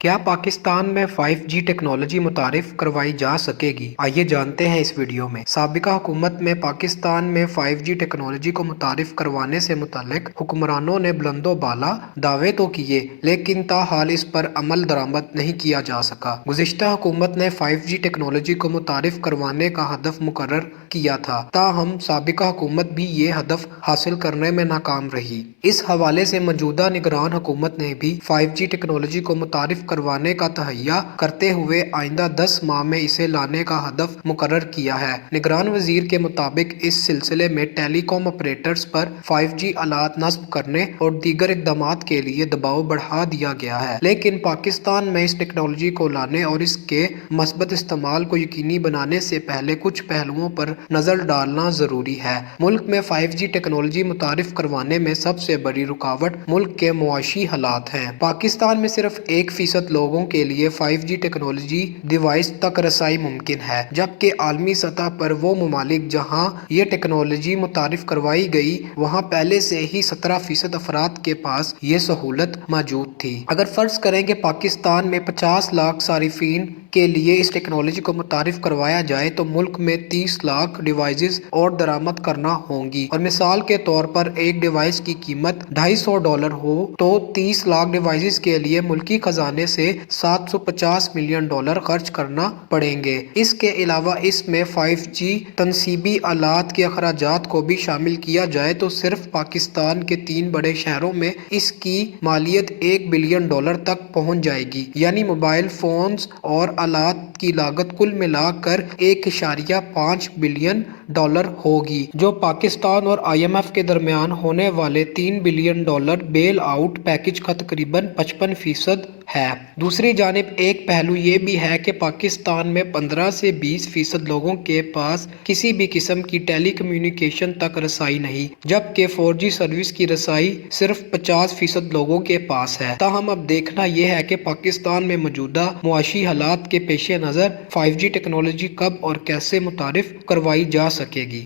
کیا پاکستان میں 5G technology متعارف کروائی جا سکے گی؟ آئیے جانتے ہیں اس ویڈیو میں۔ سابقہ حکومت میں پاکستان میں 5G ٹیکنالوجی کو متعارف کروانے سے متعلق حکمرانوں نے بلند و بالا دعوے تو کیے، لیکن تاحال اس پر عمل درآمد نہیں کیا جا سکا۔ گزشتہ حکومت نے 5G ٹیکنالوجی کو متعارف کروانے کا ہدف مقرر کیا تھا، تاہم سابقہ حکومت بھی یہ ہدف حاصل کرنے میں ناکام رہی۔ اس حوالے سے موجودہ نگران حکومت نے بھی 5G ٹیکنالوجی کو متعارف کروانے کا تہیہ کرتے ہوئے آئندہ 10 ماہ میں اسے لانے کا ہدف مقرر کیا ہے۔ نگران وزیر کے مطابق اس سلسلے میں ٹیلی کام آپریٹرز پر 5G آلات نصب کرنے اور دیگر اقدامات کے لیے دباؤ بڑھا دیا گیا ہے، لیکن پاکستان میں اس ٹیکنالوجی کو لانے اور اس کے مثبت استعمال کو یقینی بنانے سے پہلے کچھ پہلوؤں پر نظر ڈالنا ضروری ہے۔ ملک میں 5G ٹیکنالوجی متعارف کروانے میں سب سے بڑی رکاوٹ ملک کے معاشی حالات ہیں۔ پاکستان میں صرف 1% لوگوں کے لیے 5G ٹیکنالوجی ڈیوائس تک رسائی ممکن ہے، جبکہ عالمی سطح پر وہ ممالک جہاں یہ ٹیکنالوجی متعارف کروائی گئی وہاں پہلے سے ہی 17% افراد کے پاس یہ سہولت موجود تھی۔ اگر فرض کریں کہ پاکستان میں 50 لاکھ صارفین کے لیے اس ٹیکنالوجی کو متعارف کروایا جائے تو ملک میں 30 لاکھ ڈیوائسز اور درآمد کرنا ہوں گی، اور مثال کے طور پر ایک ڈیوائس کی قیمت $250 ہو تو 30 لاکھ ڈیوائسز کے لیے ملکی خزانے سے $750 ملین خرچ کرنا پڑیں گے۔ اس کے علاوہ اس میں 5G تنصیبی آلات کے اخراجات کو بھی شامل کیا جائے تو صرف پاکستان کے 3 بڑے شہروں میں اس کی مالیت $1 بلین تک پہنچ جائے گی، یعنی موبائل فونز اور آلات کی لاگت کل ملا کر $1.5 بلین ہوگی، جو پاکستان اور IMF کے درمیان ہونے والے $3 بلین بیل آؤٹ پیکج کا تقریباً 55% ہے۔ دوسری جانب ایک پہلو یہ بھی ہے کہ پاکستان میں 15 سے 20% لوگوں کے پاس کسی بھی قسم کی ٹیلی کمیونیکیشن تک رسائی نہیں، جبکہ 4G سروس کی رسائی صرف 50% لوگوں کے پاس ہے۔ تاہم اب دیکھنا یہ ہے کہ پاکستان میں موجودہ معاشی حالات کے پیش نظر 5G ٹیکنالوجی کب اور کیسے متعارف کروائی جا سکے گی۔